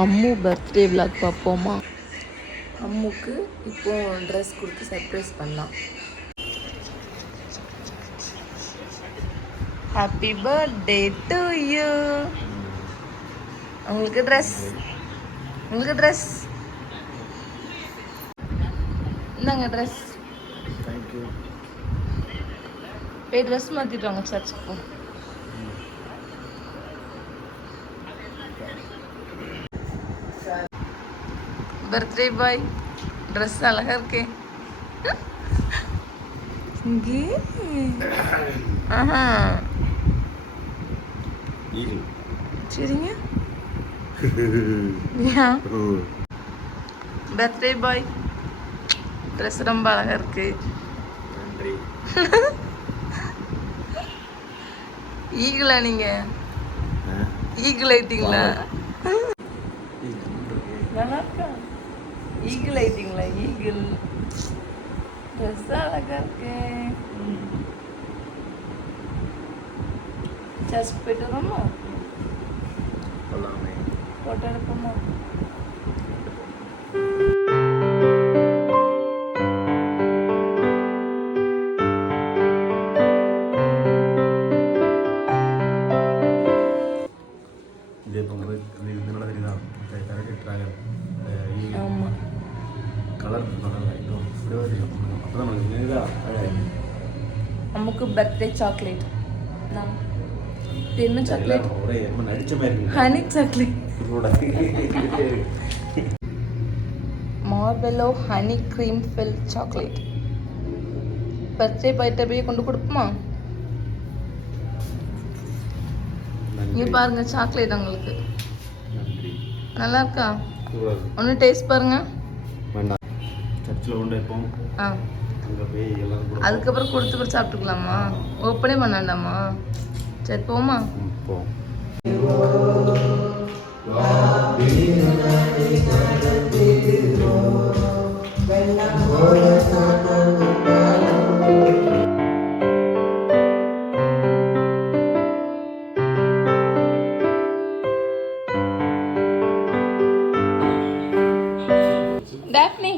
Ammu birthday vlog பார்ப்போமா? அம்முக்கு இப்போ dress கொடுத்து சர்ப்ரைஸ் பண்ணலாம். Happy birthday to you. உங்களுக்கு ட்ரெஸ் இந்தாங்க ட்ரெஸ். தேங்க்யூ. போய் ட்ரெஸ் மாற்றிட்டு வாங்க சர்ச்சுக்கு. பர்த்டே பாய் ட்ரெஸ் அழகா இருக்கே. இங்கே ஆஹா சரிங்க. பர்த்டே பாய் ட்ரெஸ் ரொம்ப அழகா இருக்கு. ஈகிளா நீங்க? ஈகிள் ஆயிட்டீங்களா? நல்லா இருக்கா? ஈகிள் ஆயிட்டீங்களா? ஈகிள் ட்ரெஸ் அழகா இருக்கு. சர்ச் போயிட்டு வரோமா? போட்டோ எடுப்போமா? அம்முக்கு பர்த்டே சாக்லேட். என்ன சாக்லேட்? Honey chocolate. மார்பெலோ honey cream fill chocolate. Birthday பாய்ட்ட போய் கொண்டு கொடுப்போமா? இங்கே பாருங்க சாக்லேட் உங்களுக்கு. நல்லா இருக்கா? ஒன்று டேஸ்ட் பாருங்க. அதுக்கப்புறம் கொடுத்து சாப்பிட்டுக்கலாமா? ஓப்பனே பண்ணாண்டாமா? சரி போமா? டாப்னி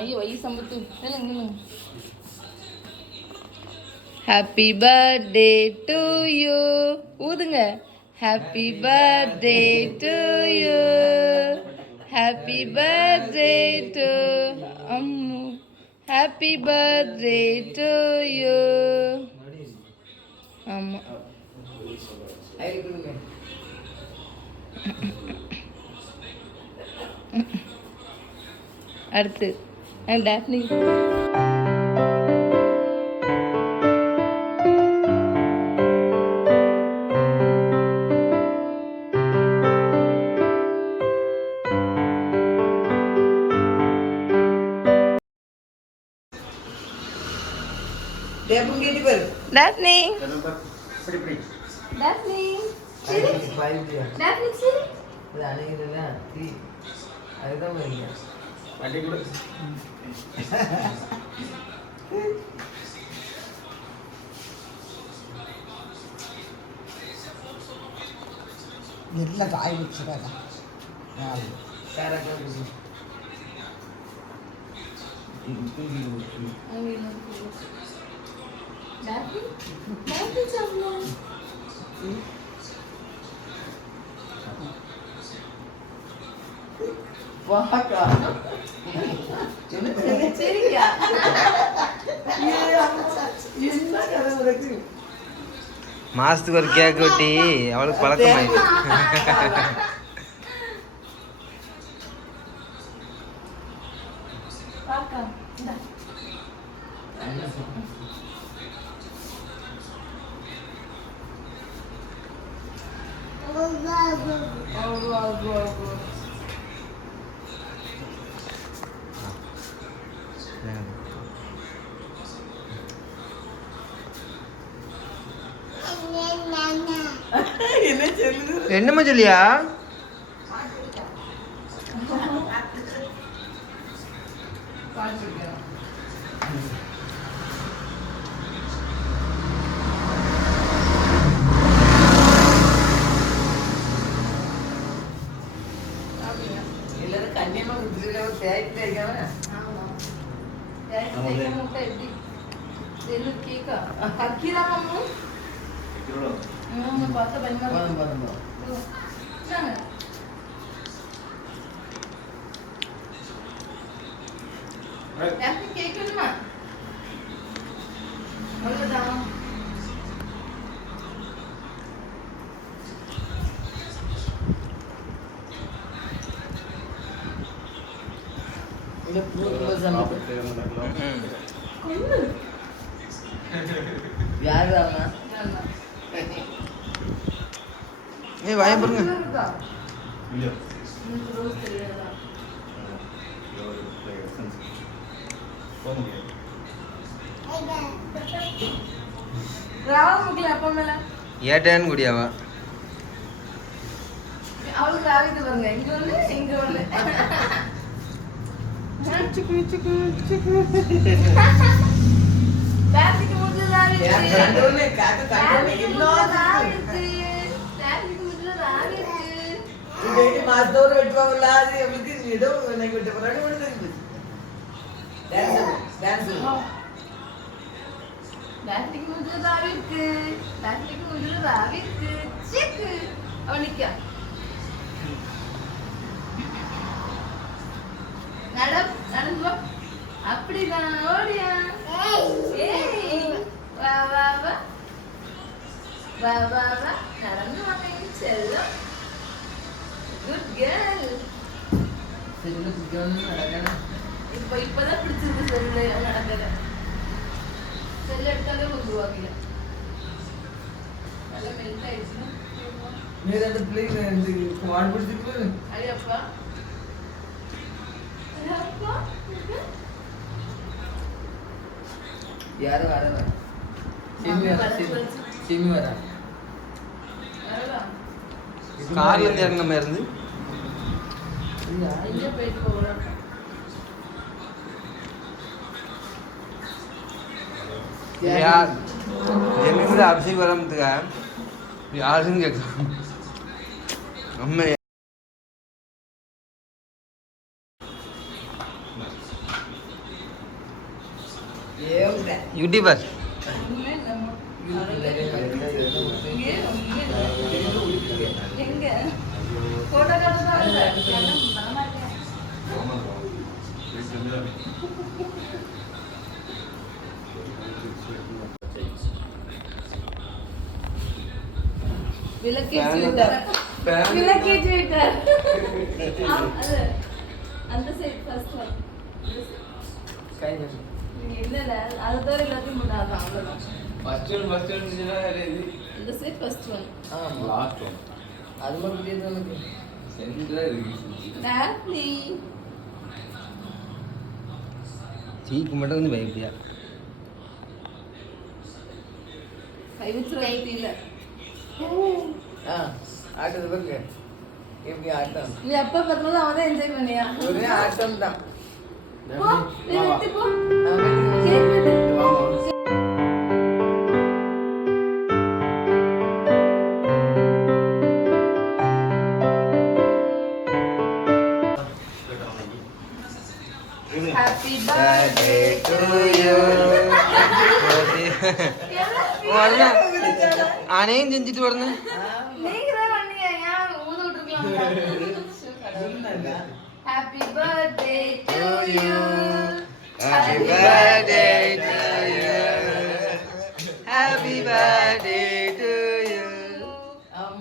ஐயோ ஐ சம்பத்து. Happy birthday to you. ஊதுங்க. Happy birthday to you. Happy birthday to Ammu. Happy birthday to you. ஆமா அடுத்து Daphne. Daphne. Daphne. Sini. Daphne sini. Udah ada gitu lah. Di. Ada tahu enggak? Ada juga. எல்லாம் காய வச்சுக்காதா? வேற காய் மாசத்துக்கு ஒரு cake வெட்டி அவளுக்கு பழக்கமாயிடுச்சு. என்னம்மா சொல்லியா கண்ணியமா தேய்க்காம கேட்கணுமா அவ்வளவுதான் ஏய் வாய பாருங்க ஏட்டேன்னு குடியாவா அவளுக்கு ராவிட்டு பாருங்க இங்க ஒண்ணு இங்க ஒண்ணு பேசிக்கு முடிஞ்சு மாசத்தோடு வெட்டுவாங்கல்ல அது எப்படி ஏதோ எனக்கு விட்ட பிறகு ஒன்று தெரிஞ்சு டான்ஸ் பேசிக்கு முடிஞ்சு ராவிக்கு பேசிக்கு முடிஞ்சு ராவிக்கு சிக்கு அவனிக்கா நடந்து அப்படிதான் ஓடியா வா வா வா வா வா வா நடந்து வாங்க செல்லம் குட் கேர்ள் இப்பதான் பிடிச்சிருக்கு செல்லு நடக்கல செல்லு எடுத்தாலே கொண்டுவாங்க நல்லா மெல்ட் ஆயிடுச்சுன்னா நீ அந்த பிள்ளைங்க மாடு பிடிச்சிருக்கு அடியப்பா யாரு வர சிமி வர கார்ல இருந்து இறங்கின மாதிரி இருந்து இங்க போயிட்டு போறோம் யார் எங்க அபிஷேக் வரமுத்துக்கா யாருன்னு கேட்கலாம் அம்மா யூடியூபர் எங்க போட்டோ விளக்கேற்றி விட்டார் அந்த சைடு ஃபர்ஸ்ட் ஒன் இல்ல அது தவிர எல்லாத்தையும் போட்டாதான் அவ்வளவுதான் இந்த சைடு ஃபர்ஸ்ட் ஒன் அது மட்டும் நமக்கு சீக்கு மட்டும் வந்து பயப்படியா இல்ல ஆட்டது பாருங்க எப்படி ஆட்டம் நீ அப்பா பார்க்கும்போது அவன் தான் என்ஜாய் பண்ணியா ஒரே ஆட்டம் தான் போ நீ வெட்டி போ Happy birthday to you. அனையும் செஞ்சுட்டு வரணும் நீங்க தான் பண்ணீங்க ஏன் ஊத விட்டுருக்கலாம் Happy birthday to you. Happy birthday to you. Happy birthday to you.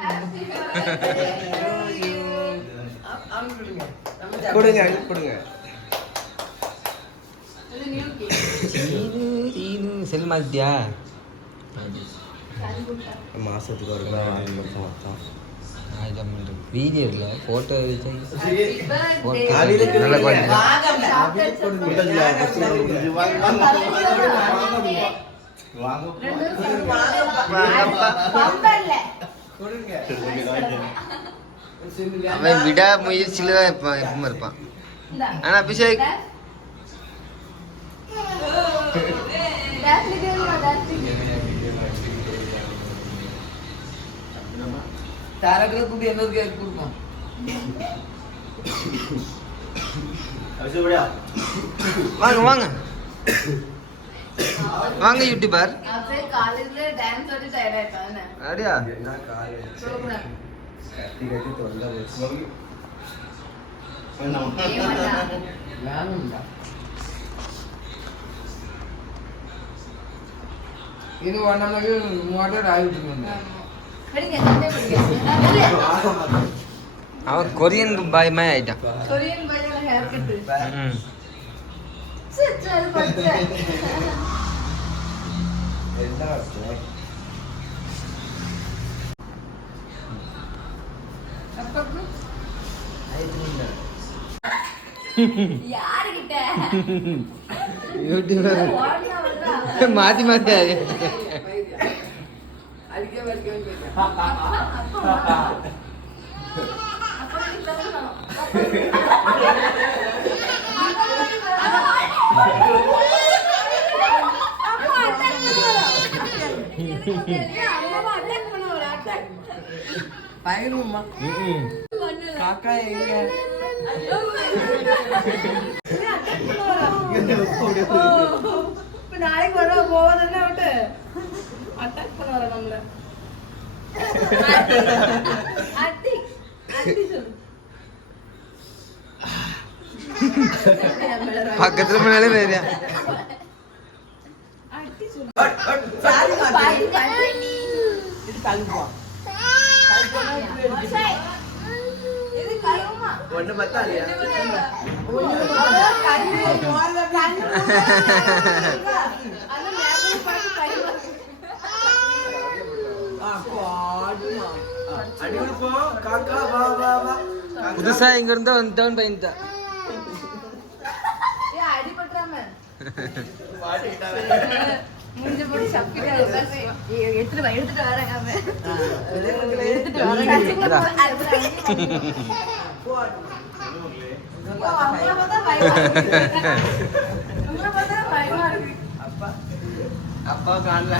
Happy birthday to you. கொடுங்க கொடுங்க இது நியூ கேக் சீனு சீனு செல் மாதிரியா கல்குட்டா மாசத்துக்கு ஒரு வீடியோ இல்லை ஃபோட்டோ வச்சு Happy birthday நல்ல குவாலிட்டி அவன் விடா முயற்சியில தான் எப்பவும் இருப்பான். இந்தா. ஆனா அபிஷேக் Daphne கேளுமா, Daphne. தாரகளை கூப்பிட்டு இன்னொரு கேக் கொடுப்போம். வாங்க வாங்க வாங்க யூடியூபர். அப்படியே காலேஜ்ல டான்ஸ் ஆடி டயர்ட் ஆயிட்டானே. அப்படியா? ப்ரோக்ராம். வேணும்டா. இது ஒன்னாமது மோட்டர் ஆகிட்டு படிங்க, சண்டே படிங்க. அவன் கொரியன் பாய் மாதிரி ஆயிட்டான். கொரியன் பையன் ஹேர் கட். ம். சே அது பச்சை. அப்பப்போ யாருகிட்ட யூடியூபர் ஓடுனா வந்தா மாத்தி மாத்தி ஆகி. அடிக்க வரைக்கும் பயனுமா காக்கா எங்க நாளைக்கு வர போவதுன்னு விட்டு அட்டாக் பண்ண வர நம்மள அத்தி அத்தி சொல்லு பக்கத்துல போனாலே வேறியா? அத்தி சொல்லு சாரி பாய் பண்ணி இது கழுவுவோம் இது கழுவுமா ஒண்ணு பத்தா இல்லையா புதுசா இங்க இருந்தா வந்தவன் பையன் தான். அடிபட்டுறாம முடிஞ்ச போட்டு சப்பிட்டு எடுத்துட்டு வரேன் அவன் எடுத்துட்டு வரேன். அப்பா காணல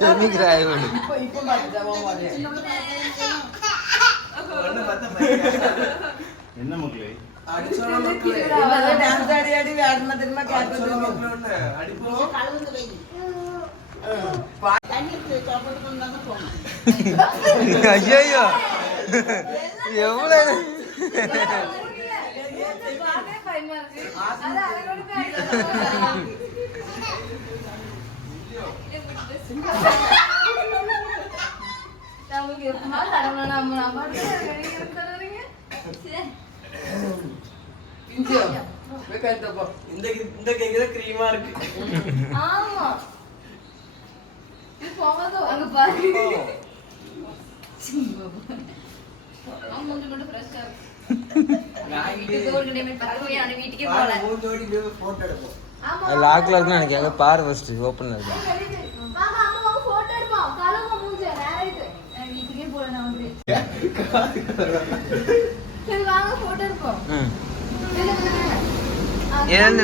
செமிக்கிறாய் ஒண்ணு. என்ன மக்களே டான்ஸ் ஆடி ஆடி வேடமா திரும்ப ஐயோ எவ்வளவு நமக்கு எப்பமா தரணும் நம்ம இந்த கேக்குற கிரீமா இருக்கு ஆமா இது போகாதோ அங்க பாரு அவங்க கொஞ்சம் மட்டும் ஃப்ரெஷ்ஷா வீட்டுக்கே போல போட்டோ எடுப்போம் லாக்ல இருக்குன்னு நினைக்காங்க. பாரு ஃபர்ஸ்ட் ஓப்பன்ல இருக்கு. வாங்க அம்மா போட்டோ எடுப்போம் கலங்க மூஞ்ச நேரா வீட்டுக்கே போல நான் வந்து சரி வாங்க போட்டோ எடுப்போம் ஏன்